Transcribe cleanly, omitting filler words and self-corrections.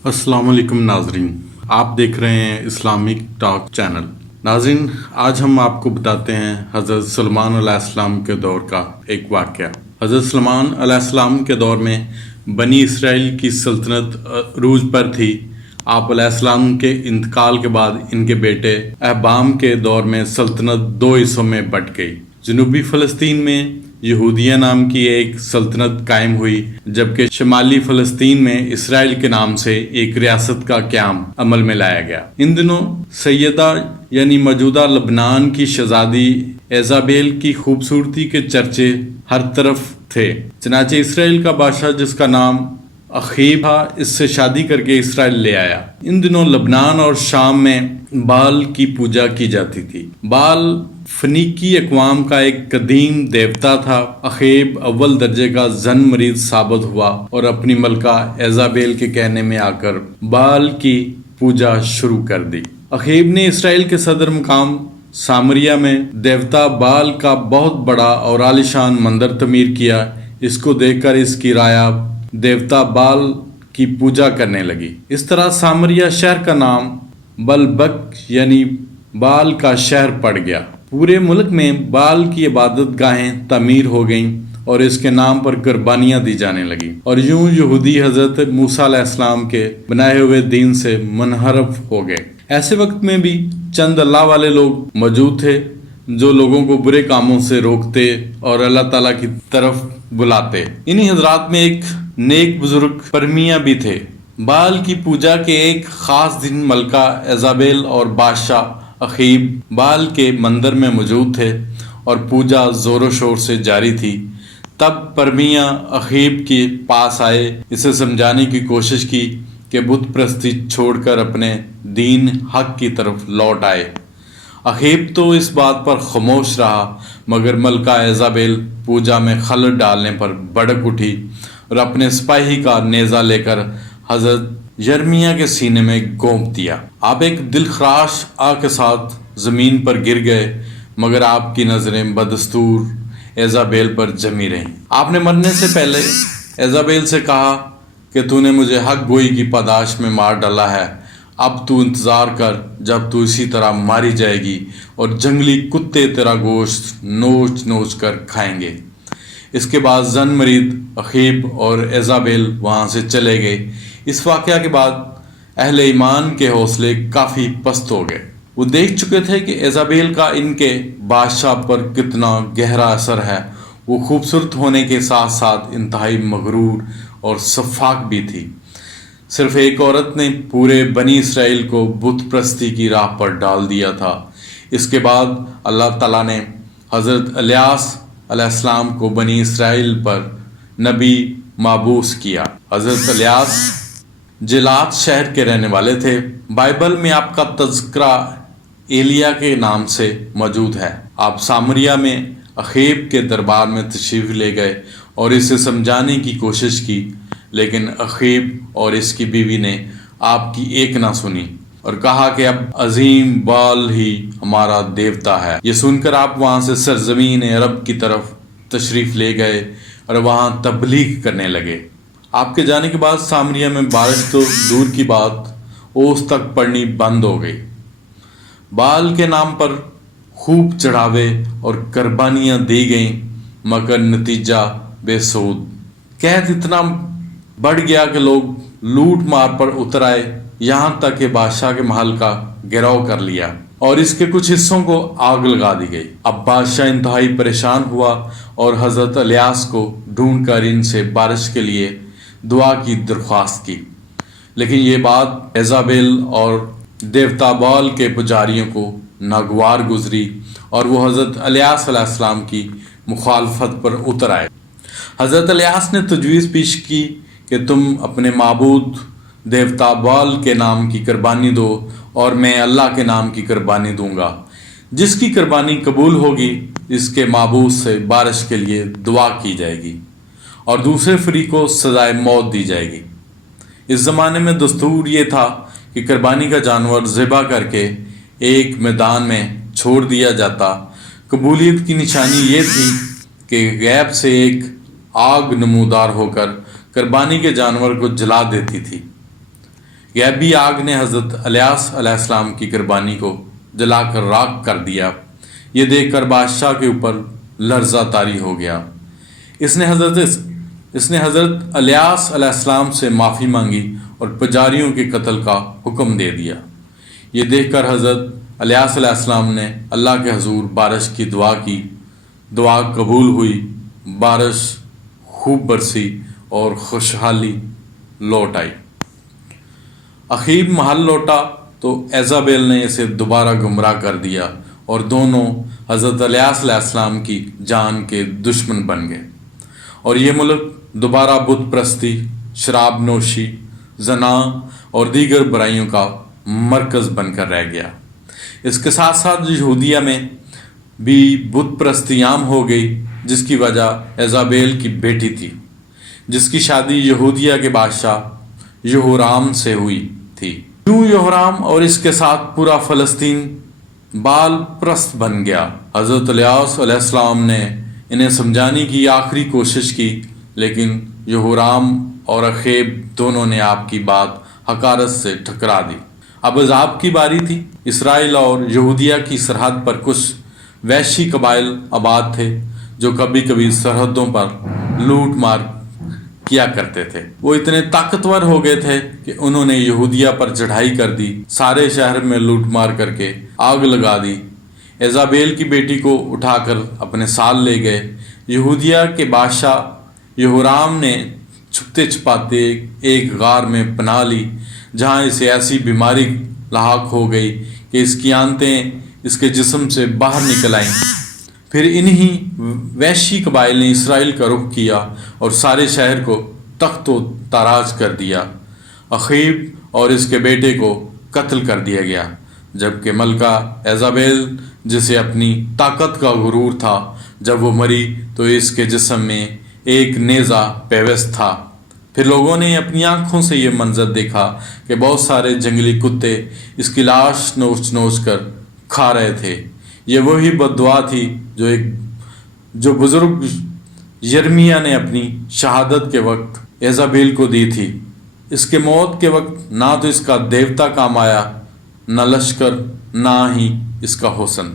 अस्सलाम वालेकुम नाजरीन, आप देख रहे हैं इस्लामिक टॉक चैनल। नाजरीन, आज हम आपको बताते हैं हज़रत सुलेमान अलैहिस्सलाम के दौर का एक वाक़या। हज़रत सुलेमान अलैहिस्सलाम के दौर में बनी इसराइल की सल्तनत अरूज पर थी। आप अलैहिस्सलाम के इंतकाल के बाद इनके बेटे अहबाम के दौर में सल्तनत दो हिस्सों में बंट गई। जनूबी फ़लस्तीन में यहूदिया नाम की एक सल्तनत कायम हुई, जबकि शमाली फ़लस्तीन में इसराइल के नाम से एक रियासत का क़याम अमल में लाया गया। इन दिनों सैयदा यानी मौजूदा लबनान की शहज़ादी एजाबेल की खूबसूरती के चर्चे हर तरफ थे। चनाचे इसराइल का बादशाह, जिसका नाम अखीब था, इससे शादी करके इसराइल ले आया। इन दिनों लबनान और शाम में बाल की पूजा की जाती थी। बाल फनीकी अक़वाम का एक कदीम देवता था। अखीब अव्वल दर्जे का जन मरीज साबित हुआ और अपनी मलका एजाबेल के कहने में आकर बाल की पूजा शुरू कर दी। अखीब ने इसराइल के सदर मुकाम सामरिया में देवता बाल का बहुत बड़ा और आलिशान मंदिर तमीर किया। इसको देखकर इसकी राया देवता बाल की पूजा करने लगी। इस तरह सामरिया शहर का नाम बलबक यानी बाल का शहर पड़ गया। पूरे मुल्क में बाल की इबादत गाहें तमीर हो गईं और इसके नाम पर कुर्बानियां दी जाने लगी। और यूं यहूदी हजरत मूसा अलैहिस्सलाम के बनाए हुए दीन से मुनहरफ हो गए। ऐसे वक्त में भी चंद अल्लाह वाले लोग मौजूद थे जो लोगों को बुरे कामों से रोकते और अल्लाह ताला की तरफ बुलाते। इन्हीं हजरात में एक नेक बुजुर्ग परमिया भी थे। बाल की पूजा के एक खास दिन मलका एजाबेल और बादशाह अखीब बाल के मंदिर में मौजूद थे और पूजा ज़ोरों शोर से जारी थी। तब परमिया अखीब के पास आए, इसे समझाने की कोशिश की कि बुत प्रस्ती छोड़कर अपने दीन हक की तरफ लौट आए। अखीब तो इस बात पर खामोश रहा, मगर मलका एजाबेल पूजा में खलल डालने पर भड़क उठी और अपने सिपाही का नेज़ा लेकर हजरत यर्मिया के सीने में गोंप दिया। आप एक दिलखराश आ के साथ ज़मीन पर गिर गए, मगर आपकी नज़रें बदस्तूर एजाबेल पर जमी रहीं। आपने मरने से पहले एजाबेल से कहा कि तूने मुझे हक गोई की पादाश में मार डाला है। अब तू इंतज़ार कर जब तू इसी तरह मारी जाएगी और जंगली कुत्ते तेरा गोश्त नोच नोच कर खाएंगे। इसके बाद जन मरीद अखीब और एजाबेल वहाँ से चले गए। इस वाक़या के बाद अहले ईमान के हौसले काफ़ी पस्त हो गए। वो देख चुके थे कि एजाबेल का इनके बादशाह पर कितना गहरा असर है। वो खूबसूरत होने के साथ साथ इंतहाई मगरूर और सफाक भी थी। सिर्फ एक औरत ने पूरे बनी इसराइल को बुत प्रस्ती की राह पर डाल दिया था। इसके बाद अल्लाह ताला ने हज़रत इलियास अलैहिस्सलाम को बनी इसराइल पर नबी माबूस किया। हज़रत इलियास जिलात शहर के रहने वाले थे। बाइबल में आपका तज़किरा एलिया के नाम से मौजूद है। आप सामरिया में अखीब के दरबार में तशरीफ़ ले गए और इसे समझाने की कोशिश की, लेकिन अखीब और इसकी बीवी ने आपकी एक ना सुनी और कहा कि अब अजीम बाल ही हमारा देवता है। ये सुनकर आप वहाँ से सरजमीन अरब की तरफ तशरीफ़ ले गए और वहाँ तबलीग करने लगे। आपके जाने के बाद सामरिया में बारिश तो दूर की बात, ओस तक पड़नी बंद हो गई। बाल के नाम पर खूब चढ़ावे और कुर्बानियाँ दी गईं, मगर नतीजा बेसूद। कहत इतना बढ़ गया कि लोग लूट मार पर उतर आए, यहाँ तक कि बादशाह के महल का घेराव कर लिया और इसके कुछ हिस्सों को आग लगा दी गई। अब बादशाह इंतहाई परेशान हुआ और हज़रत इलियास को ढूंढ कर इनसे बारिश के लिए दुआ की दरख्वास्त की, लेकिन ये बात एजाबेल और देवता बाल के पुजारियों को नागवार गुजरी और वो हज़रत इलियास अलैहिस्सलाम की मुखालफत पर उतर आए। हज़रत इलियास ने तजवीज़ पेश की कि तुम अपने माबूद देवता बाल के नाम की कुर्बानी दो और मैं अल्लाह के नाम की कुर्बानी दूंगा। जिसकी कुर्बानी कबूल होगी इसके माबूद से बारिश के लिए दुआ की जाएगी और दूसरे फरीक को सजाए मौत दी जाएगी। इस ज़माने में दस्तूर ये था कि कुर्बानी का जानवर ज़िबा करके एक मैदान में छोड़ दिया जाता। कबूलियत की निशानी ये थी कि गैब से एक आग नमूदार होकर कुर्बानी के जानवर को जला देती थी। غیبی آگ نے حضرت الیاس علیہ السلام کی قربانی کو جلا کر راکھ کر دیا۔ یہ دیکھ کر بادشاہ کے اوپر لرزہ طاری ہو گیا۔ اس نے حضرت الیاس علیہ السلام سے معافی مانگی اور پجاریوں کے قتل کا حکم دے دیا۔ یہ دیکھ کر حضرت الیاس علیہ السلام نے اللہ کے حضور بارش کی دعا کی، دعا قبول ہوئی، بارش خوب برسی اور خوشحالی لوٹ آئی۔ اخیب محل لوٹا تو ایزابیل نے اسے دوبارہ گمراہ کر دیا اور دونوں حضرت الیاس علیہ السلام کی جان کے دشمن بن گئے، اور یہ ملک دوبارہ بت پرستی، شراب نوشی، زنا اور دیگر برائیوں کا مرکز بن کر رہ گیا۔ اس کے ساتھ ساتھ یہودیہ میں بھی بت پرستی عام ہو گئی، جس کی وجہ ایزابیل کی بیٹی تھی، جس کی شادی یہودیہ کے بادشاہ یہورام سے ہوئی تھی۔ یوں یہورام اور اس کے ساتھ پورا فلسطین بال پرست بن گیا۔ حضرت الیاس علیہ السلام نے انہیں سمجھانے کی آخری کوشش کی، لیکن یہورام اور اخیب دونوں نے آپ کی بات حقارت سے ٹھکرا دی۔ اب عذاب کی باری تھی۔ اسرائیل اور یہودیہ کی سرحد پر کچھ وحشی قبائل آباد تھے جو کبھی کبھی سرحدوں پر لوٹ مار کیا کرتے تھے۔ وہ اتنے طاقتور ہو گئے تھے کہ انہوں نے یہودیہ پر چڑھائی کر دی، سارے شہر میں لوٹ مار کر کے آگ لگا دی، ایزابیل کی بیٹی کو اٹھا کر اپنے ساتھ لے گئے۔ یہودیہ کے بادشاہ یہورام نے چھپتے چھپاتے ایک غار میں پناہ لی، جہاں اسے ایسی بیماری لاحق ہو گئی کہ اس کی آنتیں اس کے جسم سے باہر نکل آئیں۔ پھر انہی وحشی قبائل نے اسرائیل کا رخ کیا اور سارے شہر کو تخت و تاراج کر دیا۔ اخیب اور اس کے بیٹے کو قتل کر دیا گیا، جبکہ ملکہ ایزابیل، جسے اپنی طاقت کا غرور تھا، جب وہ مری تو اس کے جسم میں ایک نیزہ پیوست تھا۔ پھر لوگوں نے اپنی آنکھوں سے یہ منظر دیکھا کہ بہت سارے جنگلی کتے اس کی لاش نوچ نوچ کر کھا رہے تھے۔ یہ وہی بد دعا تھی جو بزرگ یرمیہ نے اپنی شہادت کے وقت ایزابیل کو دی تھی۔ اس کے موت کے وقت نہ تو اس کا دیوتا کام آیا، نہ لشکر، نہ ہی اس کا حسن۔